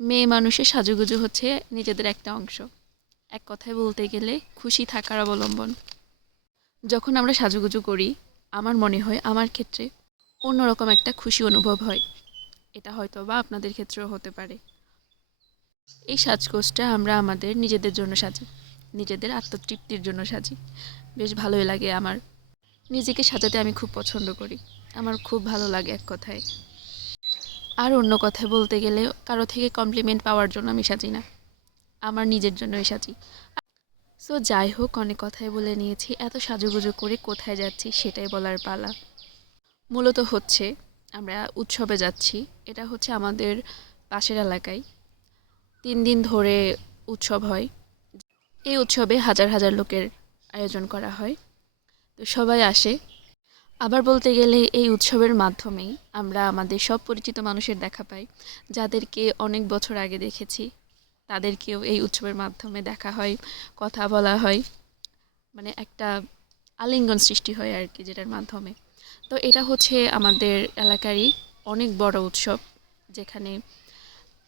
মেয়ে মানুষের সাজুগুজু হচ্ছে নিজেদের একটা অংশ। এক কথায় বলতে গেলে খুশি থাকার অবলম্বন। যখন আমরা সাজুগুজু করি, আমার মনে হয় আমার ক্ষেত্রে অন্যরকম একটা খুশি অনুভব হয়। এটা হয়তো বা আপনাদের ক্ষেত্রেও হতে পারে। এই সাজগোজটা আমরা আমাদের নিজেদের জন্য সাজি, নিজেদের আত্মতৃপ্তির জন্য সাজি। বেশ ভালোই লাগে আমার। নিজেকে সাজাতে আমি খুব পছন্দ করি। আমার খুব ভালো লাগে এক কথায়। আর অন্য কথায় বলতে গেলে কারও থেকে কমপ্লিমেন্ট পাওয়ার জন্য আমি সাজি না। আমার নিজের জন্যই সাজি। সো যাই হোক, অনেক কথাই বলে নিয়েছি। এত সাজুগুজু করে কোথায় যাচ্ছি সেটাই বলার পালা। মূলত হচ্ছে, আমরা উৎসবে যাচ্ছি। এটা হচ্ছে আমাদের পাশের এলাকায়। তিন দিন ধরে উৎসব হয়। এই উৎসবে হাজার হাজার লোকের আয়োজন করা হয়। তো সবাই আসে। আবার বলতে গেলে এই উৎসবের মাধ্যমেই আমরা আমাদের সব পরিচিত মানুষের দেখা পাই, যাদেরকে অনেক বছর আগে দেখেছি। তাদেরকেও এই উৎসবের মাধ্যমে দেখা হয়, কথা বলা হয়। মানে একটা আলিঙ্গন সৃষ্টি হয় আর কি যেটার মাধ্যমে। তো এটা হচ্ছে আমাদের এলাকারই অনেক বড় উৎসব, যেখানে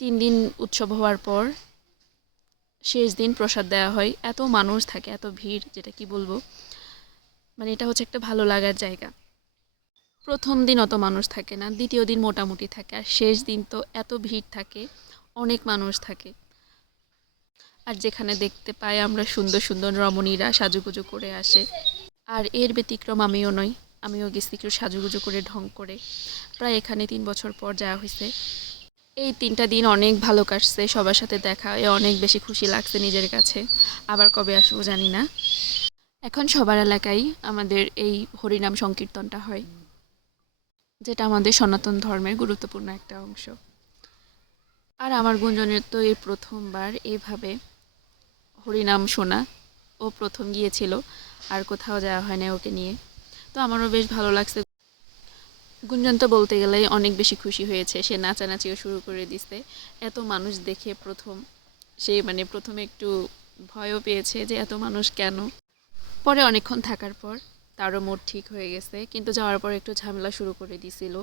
তিন দিন উৎসব হওয়ার পর শেষ দিন প্রসাদ দেওয়া হয়। এত মানুষ থাকে, এত ভিড়, যেটা কি বলব? মানে এটা হচ্ছে একটা ভালো লাগার জায়গা। প্রথম দিন অত মানুষ থাকে না, দ্বিতীয় দিন মোটামুটি থাকে। আর শেষ দিন তো এত ভিড় থাকে, অনেক মানুষ থাকে। আর যেখানে দেখতে পাই আমরা সুন্দর সুন্দর রমণীরা সাজুগুজু করে আসে। আর এর ব্যতিক্রম আমিও নই, আমিও গেছি একটু সাজুগুজু করে, ঢং করে। প্রায় এখানে তিন বছর পর যাওয়া হয়েছে। এই তিনটা দিন অনেক ভালো কাটছে, সবার সাথে দেখা হয়ে অনেক বেশি খুশি লাগছে নিজের কাছে। আবার কবে আসব জানি না। এখন সবার এলাকায় আমাদের এই হরিনাম সংকীর্তনটা হয়, যেটা আমাদের সনাতন ধর্মের গুরুত্বপূর্ণ একটা অংশ। আর আমার গুঞ্জনের তো এই প্রথমবার এইভাবে হরিনাম শোনা, ও প্রথম গিয়েছিল, আর কোথাও যাওয়া হয় না ওকে নিয়ে। তো আমারও বেশ ভালো লাগছে। গুঞ্জন তো বলতে গেলে অনেক বেশি খুশি হয়েছে, সে নাচানাচিও শুরু করে দিছে। এত মানুষ দেখে প্রথম, সে মানে প্রথমে একটু ভয়ও পেয়েছে যে এত মানুষ কেন? পরে অনেকক্ষণ থাকার পর তারও মোট ঠিক হয়ে গেছে, কিন্তু যাওয়ার পর একটু ঝামেলা শুরু করে দিছিল,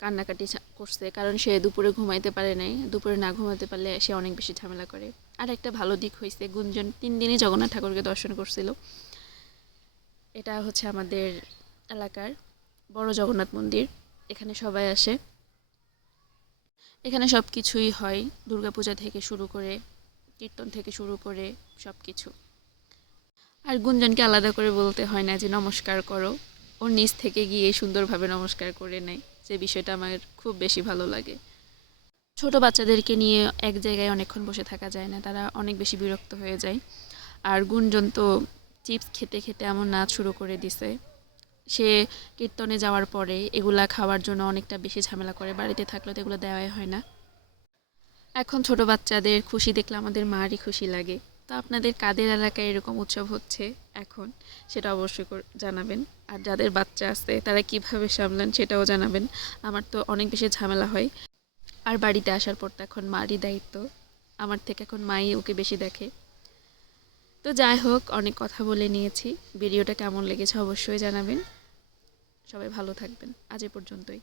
কান্নাকাটি করছে, কারণ সে দুপুরে ঘুমাইতে পারে নাই, দুপুরে না ঘুমাতে পারলে সে অনেক বেশি ঝামেলা করে। আর একটা ভালো দিক হয়েছে গুঞ্জন, তিন দিনই জগন্নাথ ঠাকুরকে দর্শন করছিল। এটা হচ্ছে আমাদের এলাকার বড় জগন্নাথ মন্দির, এখানে সবাই আসে। এখানে সব কিছুই হয়, দুর্গাপূজা থেকে শুরু করে, কীর্তন থেকে শুরু করে সব কিছু আর গুঞ্জনকে আলাদা করে বলতে হয় না যে নমস্কার করো। ওর নিচ থেকে গিয়ে সুন্দরভাবে নমস্কার করে নেয়। যে বিষয়টা আমার খুব বেশি ভালো লাগে। ছোট বাচ্চাদেরকে নিয়ে এক জায়গায় অনেকক্ষণ বসে থাকা যায় না, তারা অনেক বেশি বিরক্ত হয়ে যায়। আর গুঞ্জন তো চিপস খেতে খেতে এমন নাচ শুরু করে দিছে। সে কীর্তনে যাওয়ার পরে এগুলা খাওয়ার জন্য অনেকটা বেশি ঝামেলা করে। বাড়িতে থাকলে তো এগুলো দেওয়াই হয় না। এখন ছোট বাচ্চাদের খুশি দেখলে আমাদের মারই খুশি লাগে। তো আপনাদের কাদের এলাকায় এরকম উৎসব হচ্ছে এখন, সেটা অবশ্যই জানাবেন। আর যাদের বাচ্চা আছে, তারা কীভাবে সামলান সেটাও জানাবেন। আমার তো অনেক বেশি ঝামেলা হয়। আর বাড়িতে আসার পর তো এখন মারই দায়িত্ব। আমার থেকে এখন মাই ওকে বেশি দেখে। তো যাই হোক, অনেক কথা বলে নিয়েছি। ভিডিওটা কেমন লেগেছে অবশ্যই জানাবেন। সবাই ভালো থাকবেন। আজ এ পর্যন্তই।